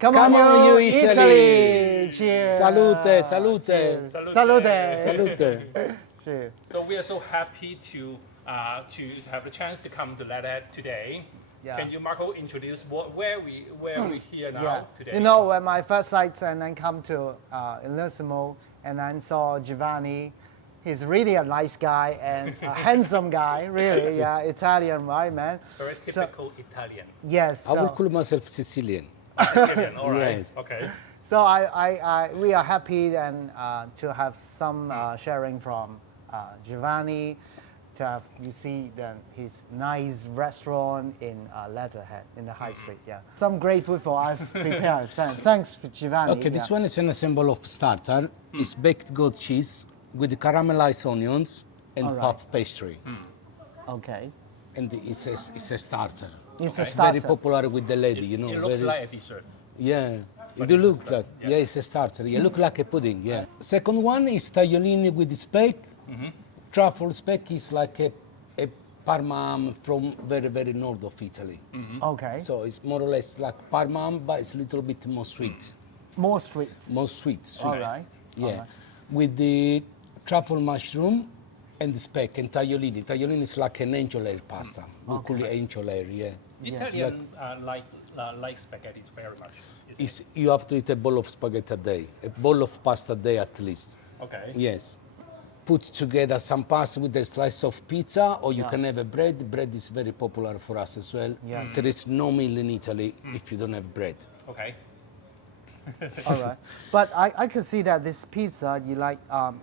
Come on, you Italy! Cheers! Salute, salute. Cheers. Salute. Salute! Salute. So we are so happy to have the chance to come to Leatherhead today. Yeah. Can you, Marco, introduce where we here now today? You know, when my first sight and then come to Illissimo and then saw Giovanni, he's really a nice guy and a handsome guy, really, yeah, Italian, right, man? Very typical Italian. Yes. I will call myself Sicilian. Sicilian, all right. Yes. Okay. So we are happy and to have some sharing from Giovanni. To have, you see his nice restaurant in Leatherhead in the high street. Yeah, some great food for us prepared. Thanks, Giovanni. Okay, this one is an ensemble of starter. It's baked goat cheese with caramelized onions and puff pastry. Okay. And it's a starter. It's a starter. Very popular with the lady, you know. It looks like a dessert. Yeah. But It looks like, yeah. yeah, it's a starter. Yeah, look like a pudding, yeah. Second one is tagliolini with the speck. Truffle speck is like a Parma from very, very north of Italy. Okay. So it's more or less like Parma, but it's a little bit more sweet. More sweets. More sweet. All right. Yeah. All right. With the truffle mushroom and the speck and tagliolini. Tagliolini is like an angel hair pasta. We call it angel hair, yeah. Italian like spaghetti very much. It's, you have to eat a bowl of spaghetti a day, a bowl of pasta a day at least. Okay. Yes. Put together some pasta with a slice of pizza, or you can have a bread. Bread is very popular for us as well. Yes. There is no meal in Italy if you don't have bread. Okay. All right. But I could see that this pizza, you like,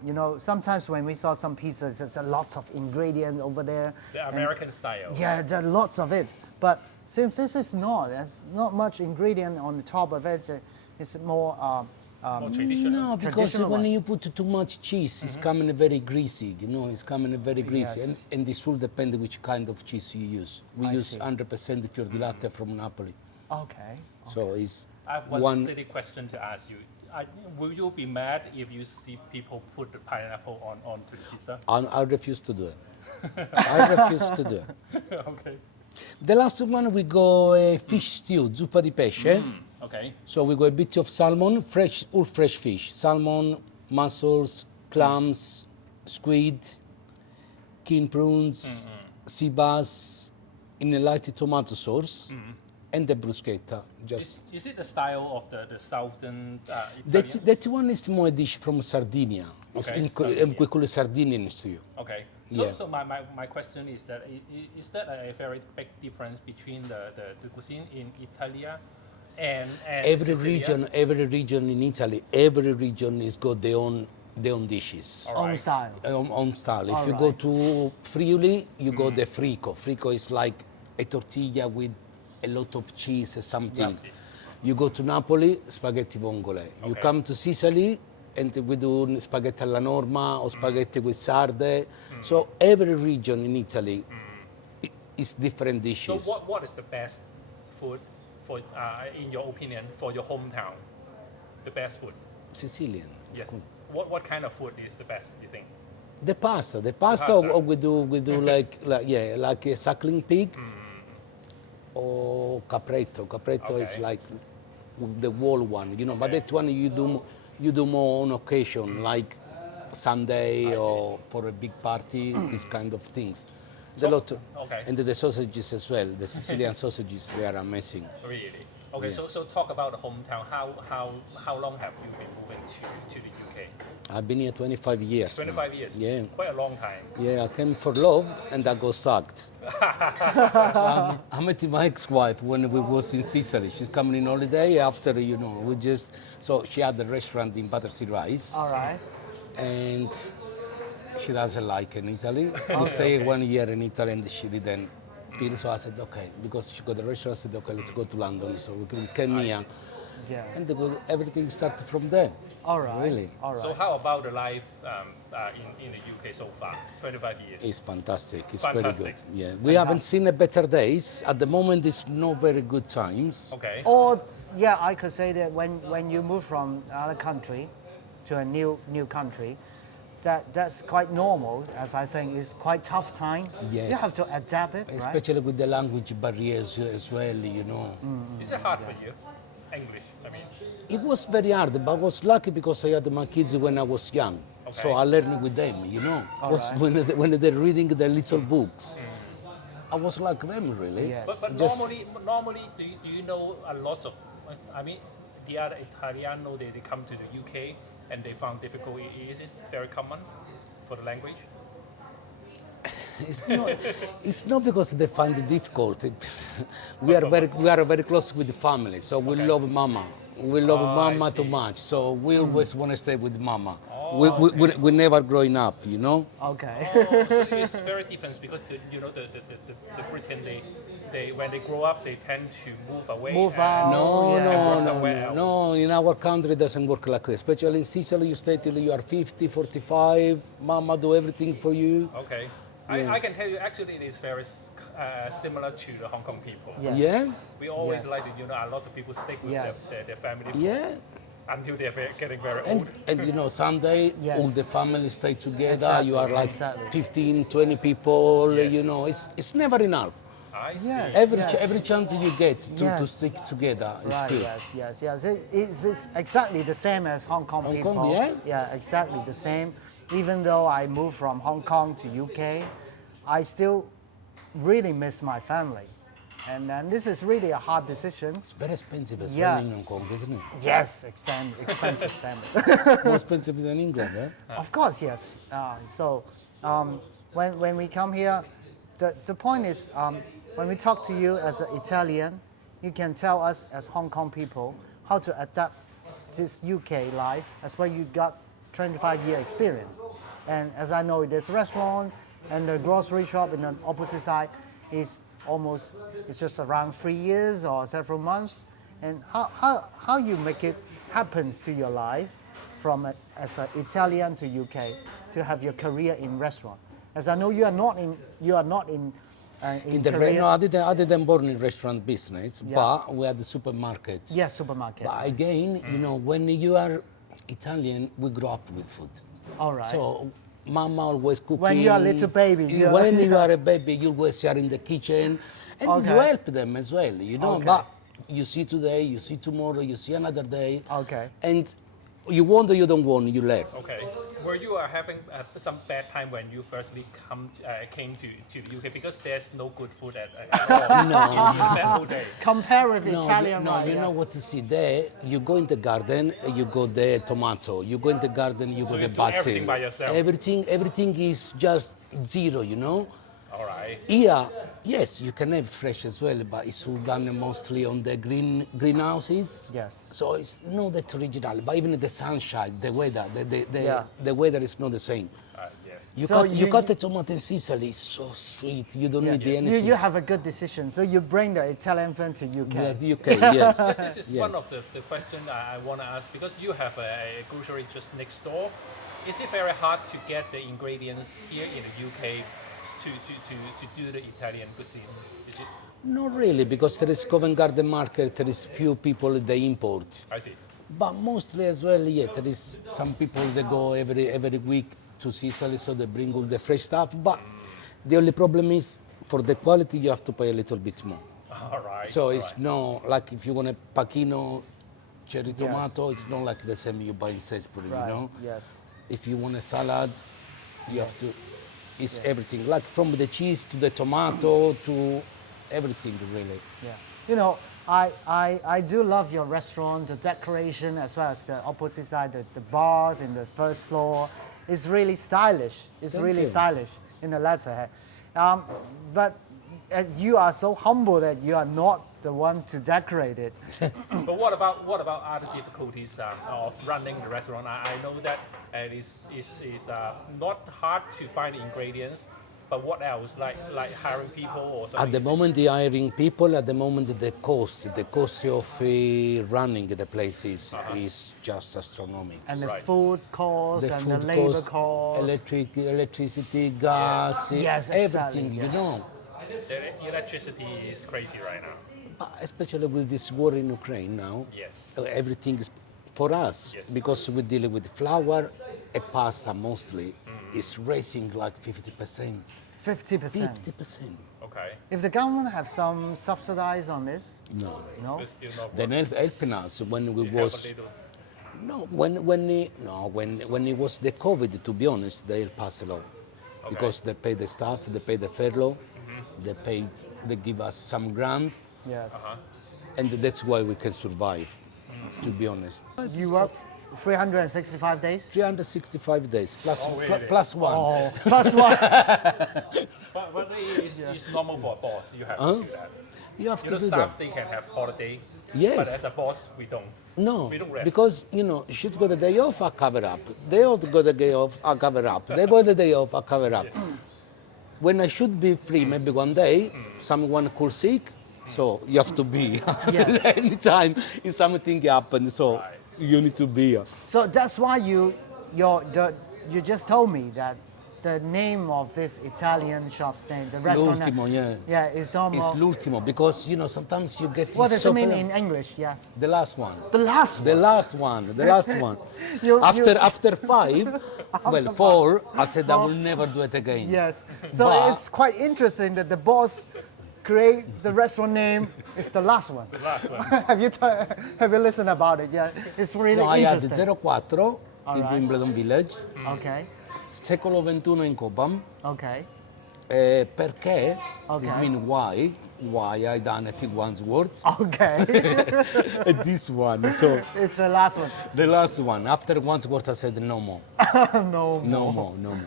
you know, sometimes when we saw some pizzas, there's a lots of ingredient over there. The American style. Yeah, there are lots of it. But since this is not, there's not much ingredient on the top of it. It's more More traditional. No, because Traditional when one. you put too much cheese, it's coming very greasy, you know, it's coming very greasy. Yes. And this will depend which kind of cheese you use. We I use see. 100% if you're di latte from Napoli. Okay. So it's I have one silly question to ask you. Will you be mad if you see people put the pineapple onto the pizza? I refuse to do it. I refuse to do it. Okay. The last one, we go fish stew, zuppa di pesce. Okay. So we go a bit of salmon, all fresh fish. Salmon, mussels, clams, squid, king prawns, sea bass, in a light tomato sauce, and the bruschetta. Just Is it the style of the southern Italian? that one is more a dish from Sardinia. Okay, Sardinia. We call it Sardinian stew. Okay. Yeah. So my question is that is that a very big difference between the cuisine in Italia and Every Sicilia? region in Italy, every region is got their own dishes. All Own right. style. On style. If All you go right. to Friuli, you go the frico. Frico is like a tortilla with a lot of cheese or something. Yeah. You go to Napoli, spaghetti vongole. You Okay. come to Sicily, and we do spaghetti alla norma or spaghetti with sarde. So every region in Italy is different So dishes. what is the best food for in your opinion for your hometown? The best food? Sicilian. of Yes. course. What kind of food is the best, you think? The pasta, pasta. or we do like a suckling pig or capretto. Capretto is Okay. like the whole one, you know. But that one you do more on occasion, like Sunday or for a big party, these kind of things. Okay. And the sausages as well. The Sicilian sausages, they are amazing. Really? Okay. Yeah. So talk about the hometown. How long have you been moving to the UK? I've been here 25 years. 25 now. years. Yeah. Quite a long time. Yeah, I came for love and I got sacked. I met my ex-wife when we was in Sicily. She's coming in holiday after, you know, so she had a restaurant in Battersea Rise All right. and she doesn't like in Italy. We stayed 1 year in Italy and she didn't feel, so I said, okay, because she got the restaurant, I said, okay, let's go to London. So we came here Yeah. and everything started from there. All right. Really. All right. So how about the life in the UK so far? 25 years. It's fantastic. It's Fantastic. very good. Yeah, we haven't seen a better days. At the moment, it's no very good times. Okay. Or yeah, I could say that when you move from another country to a new country, that's quite normal. As I think it's quite tough time. Yes. You have to adapt it, right? Especially with the language barriers as well, you know. Is it hard for you? English, I mean. It was very hard, but I was lucky because I had my kids when I was young. So I learned with them, you know. When they're reading the little books, I was like them, really. Yes. But normally, do you know a lot of? I mean, the other Italiano they come to the UK and they found difficult. Is this very common for the language? It's not because they find it difficult. We are very close with the family, so we love mama. We love mama too much, so we always want to stay with mama. We never growing up, you know. Okay. So it's very different because the Britain they when they grow up they tend to move away. Move out. No, in our country it doesn't work like this. Especially in Sicily, you stay till you are 50, 45. Mama do everything for you. Okay. I can tell you actually it is very similar to the Hong Kong people. Yes. Yeah. We always like to, a lot of people stick with their family until they're getting very old. And you know, someday all the family stay together. Exactly, You are like exactly. 15, 20 people. You know, it's never enough. I see. Yes. Every chance you get to stick together is Right, good. yes. It's exactly the same as Hong Kong people. Kong, yeah? Yeah, exactly the same. Even though I moved from Hong Kong to UK, I still really miss my family. And this is really a hard decision. It's very expensive as well in Hong Kong, isn't it? Yes, expensive family. More expensive than England, eh? Of course, yes. When we come here, the point is, when we talk to you as an Italian, you can tell us as Hong Kong people how to adapt this UK life as well. You got 25-year experience. And as I know, this restaurant and the grocery shop in the opposite side is it's just around 3 years or several months. And how you make it happens to your life from as an Italian to UK to have your career in restaurant. As I know, you are not in the Korea. no, I didn't born in restaurant business, but we had the supermarket. Yes, supermarket. But again, you know, when you are Italian, we grow up with food. All right. So mama always cooking. When you are a little baby. When you are a baby, you always are in the kitchen, and you help them as well, you know. Okay. But you see today, you see tomorrow, you see another day. Okay. And you want or you don't want, you learn. Okay. Were you having some bad time when you firstly came to the UK because there's no good food at all in that whole day? Compare with Italian No, life. you know what you see there? You go in the garden, you go the tomato. You go in the garden, you go So the you do basil. everything by yourself? Everything is just zero, you know? All right. Here, yes, you can have fresh as well, but it's all done mostly on the greenhouses. Yes. So it's not that original, but even the sunshine, the weather, the weather is not the same. Yes. You got the tomato in Sicily, it's so sweet. You don't need anything. You have a good decision. So you bring the Italian food to UK. Yeah, the UK, yes. This is one of the questions I want to ask because you have a grocery just next door. Is it very hard to get the ingredients here in the UK to do the Italian cuisine? Is it? Not really, because there is Covent Garden Market, there is few people they import. I see. But mostly as well, yeah, there is some people that go every week to Sicily, so they bring all the fresh stuff. But the only problem is, for the quality, you have to pay a little bit more. All right. So it's not like if you want a Pacchino cherry tomato, it's not like the same you buy in Sainsbury, Right. you know? Yes. If you want a salad, you have to, it's everything, like from the cheese to the tomato to everything, really. Yeah. You know, I do love your restaurant, the decoration, as well as the opposite side, the bars in the first floor. It's really stylish. It's Thank really you. stylish in the Leatherhead. But you are so humble that you are not the one to decorate it. But what about other difficulties of running the restaurant? I know that it is not hard to find the ingredients, but what else? Like hiring people or something? At the moment, the hiring people, at the moment, the cost of running the places is just astronomical. And the Right. food cost The and food the labor cost, cost. electricity, gas, Yes, everything, exactly, you yes. know. The electricity is crazy right now. Especially with this war in Ukraine now, Yes. everything is for us, Yes. because we deal with flour and pasta mostly, is raising like 50%. 50%. 50%. Okay. If the government have some subsidize on this, No. No? It's still not Then helping us when we You help was a little. no when it was the COVID. To be honest, they help us a lot because they pay the staff, they pay the furlough, they give us some grant, Yes. and that's why we can survive. To be honest, You work 365 days? 365 days plus Oh, really? plus one. Oh, plus one. But it's normal for a boss. You have Huh? to do that. You have You to know, do staff, that. they can have holiday. Yes. But as a boss, we don't. No, We don't rest. because she's got a day off, I cover up. They all got a day off, I cover up. They got a day off, I cover up. When I should be free, maybe one day, someone could sick, so you have to be. Yes. Anytime if something happens, so you need to be here. So that's why you just told me that the name of this Italian shop's name, the restaurant. L'ultimo, yeah. Yeah, it's normal. It's l'ultimo because sometimes you get. What does so it mean far- in English? Yes. The last one. The last The one. last one. The last one. You- After 5, well, 4, I said I will never do it again. Yes. So But- it's quite interesting that the boss create the restaurant name. It's the last one. The last one. Have you listened about it? Yeah. It's really No, I had interesting. 04 in Alright. Wimbledon Village, Okay. secolo 21 in Cobham. Okay. Perché? Okay. It means why. Why I done it in Wandsworth. Okay. This one. So It's the last one. the last one. After Wandsworth, I said no more. No. No more. No more.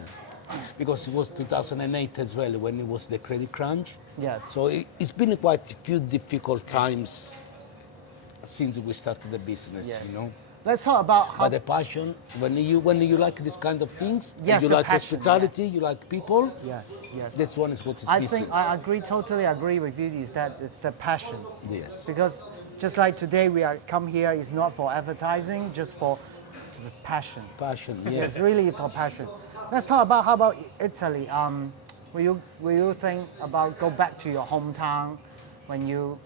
Because it was 2008 as well when it was the credit crunch. Yes. So it's been quite a few difficult times since we started the business, Yes. Let's talk about how. But the passion, when you like this kind of things, Yes, you the like passion, hospitality, you like people, Yes. Yes. that's one is what is I missing. think I totally agree with you. Is that it's the passion. Yes. Because just like today, we are come here is not for advertising, just for the passion. Passion, It's yes. really for passion. Let's talk about how about Italy. Will you think about go back to your hometown when you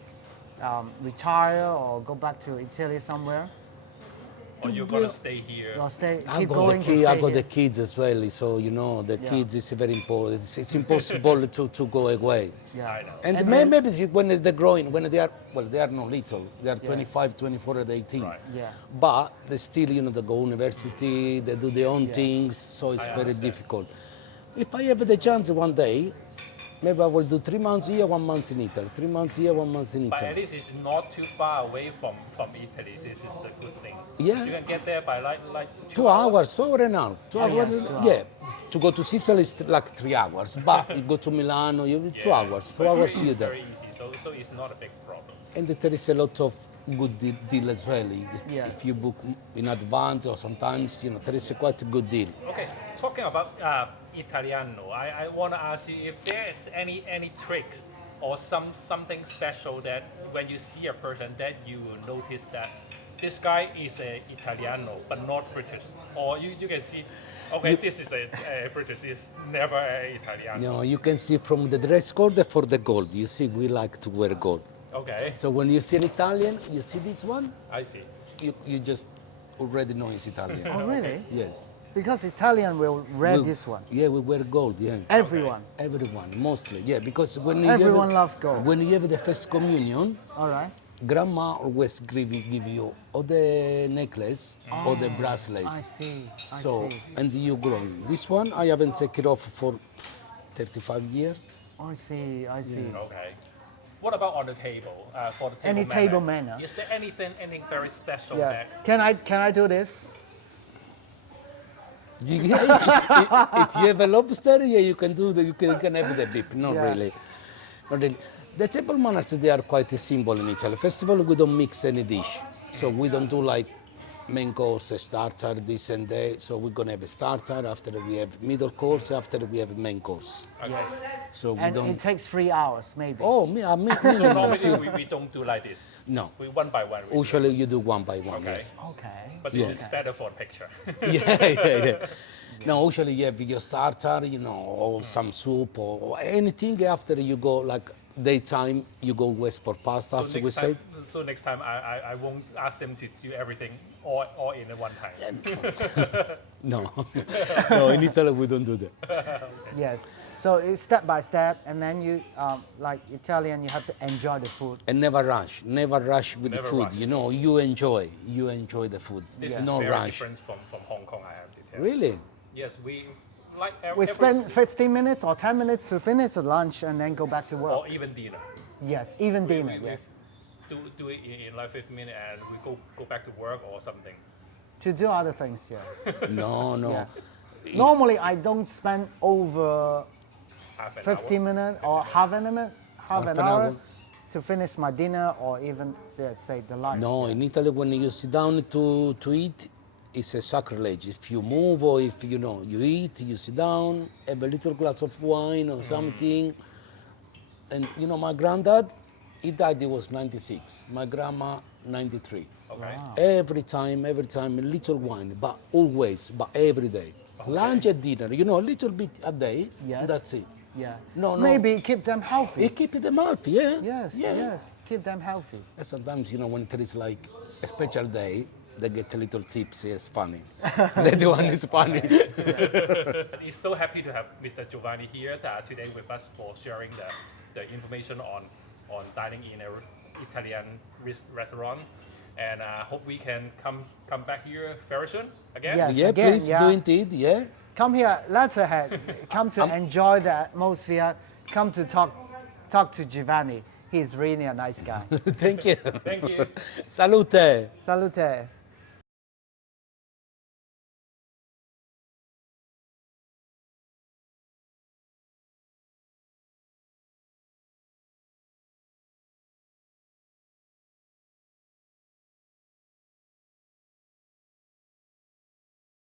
retire or go back to Italy somewhere? Or you're going to stay here. Or stay I keep got, going the to kid, I stay got here? the kids as well, so the Yeah. kids is very important. It's impossible to go away. Yeah. I know. And, And then- maybe when they're growing, when they are, well, they are not little. They are 25, 24, and 18. Right. Yeah. But they still, they go university, they do their own Yeah. things, so it's I very understand. difficult. If I have the chance one day, maybe I will do 3 months here, 1 month in Italy. 3 months here, 1 month in But at Italy. least it's not too far away from Italy. This is the good thing. Yeah. You can get there by like 2 hours, 2 hours and a half. 2 Oh, hours, yes, 2 hours. yeah. To go to Sicily is like 3 hours, but you go to Milano, you 2 Yeah. hours, 2 But hours it's here very there. easy, so it's not a big problem. And there is a lot of good deal as well. Yeah. If you book in advance or sometimes, there is a quite a good deal. Okay, talking about Italiano, I want to ask you if there's any tricks or something special that when you see a person that you will notice that this guy is a Italiano but not British, or you can see, okay, this is a British, is never a Italiano. You can see from the dress code for the gold. You see, we like to wear gold. Okay, So when you see an Italian, you see this one, I see. you just already know it's Italian. Oh, really? Yes. Because Italian will wear We- this one. Yeah, we wear gold, yeah. Everyone. Everyone, mostly, yeah. Because when you Everyone have, loves gold. When you have the first communion, All right. grandma always give you or the necklace or the bracelet. I see. I So, see. and you grow. This one I haven't taken off for 35 years. I see. I see. Okay. What about on the table? For the table Any manner? table manner? Is there anything very special Yeah. that? Can I do this? If you have a lobster, yeah, you can do you can have the beef. Not Yeah. really. Not really. The table manners, they are quite a symbol in Italy. First of all, we don't mix any dish. So we don't do like main course, a starter, this and that. So we're gonna have a starter, after we have middle course, after we have main course. Okay. So we And don't. it takes 3 hours, maybe. Oh, me, So minimum, normally see. we don't do like this. No. We one by one. we do. Usually you do one by one, Okay. yes. Okay. But this Yes. is better for the picture. Yeah. No, usually you have your starter, or some soup or anything. After you go like daytime, you go west for pasta, as we say. So next time I won't ask them to do everything all in at one time. No, no, in Italy we don't do that. Yes. So it's step by step, and then you, like Italian, you have to enjoy the food. And never rush with the Never food. rush. You know, you enjoy the food. This There's is no very rush. different from Hong Kong, I have to tell. Really? Yes, we like We spend 15 minutes or 10 minutes to finish the lunch and then go back to work. or even dinner. Yes, even dinner, We yes. do it in like 15 minutes and we go back to work or something. To do other things, yeah. No. Yeah. Normally, I don't spend over Half an 15 hour. minutes or half an an hour hour. to finish my dinner or even, say, the lunch. No, in Italy, when you sit down to eat, it's a sacrilege. If you move or if you eat, you sit down, have a little glass of wine or something. And my granddad, he died, he was 96. My grandma, 93. Okay. Wow. Every time, a little wine, but always, but every day. Lunch and dinner, a little bit a day, Yes. that's it. Yeah. No. Maybe keep them healthy. You keep them healthy, yeah? Yes, Yeah. yes. Keep them healthy. And sometimes, when there is like a special day, they get a little tipsy, it's funny. That one is funny. It's so happy to have Mr. Giovanni here today with us for sharing the information on dining in an Italian restaurant. And I hope we can come back here very soon again. Yes. Yeah, Again, please yeah. do indeed, yeah. Come here, Leatherhead. Come to enjoy the atmosphere. Come to talk to Giovanni. He's really a nice guy. Thank you. Thank you. Salute. Salute.